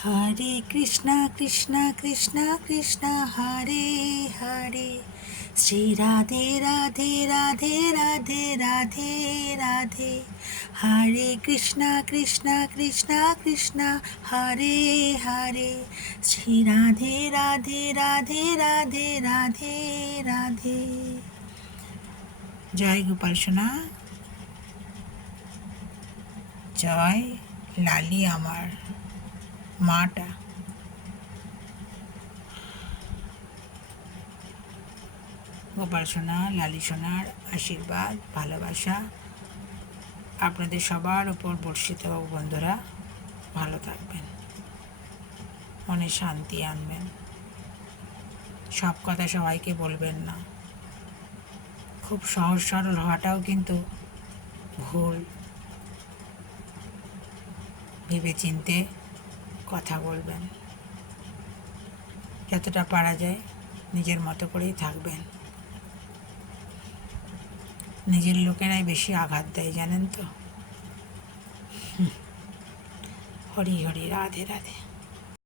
হরে কৃষ্ণ কৃষ্ণ কৃষ্ণ কৃষ্ণ হরে হরে, শ্রী রাধে রাধে রাধে রাধে রাধে রাধে, হরে কৃষ্ণ কৃষ্ণ কৃষ্ণ কৃষ্ণ হরে হরে, শ্রী রাধে রাধে রাধে রাধে রাধে রাধে। জয় গোপাল সোনা, জয় লালি আমার মাটা। গোপাল সোনা, লালি সোনার আশীর্বাদ, ভালোবাসা আপনাদের সবার উপর বর্ষিত হোক। বন্ধুরা, ভালো থাকবেন, মনে শান্তি আনবেন। সব কথা সবাইকে বলবেন না, খুব সহজ সরল হওয়াটাও কিন্তু ভুল। ভেবেচিন্তে কথা বলবেন, যতটা পারা যায় নিজের মতো করেই থাকবেন। নিজের লোকেরাই বেশি আঘাত দেয়, জানেন তো। হরি হরি, রাধে রাধে।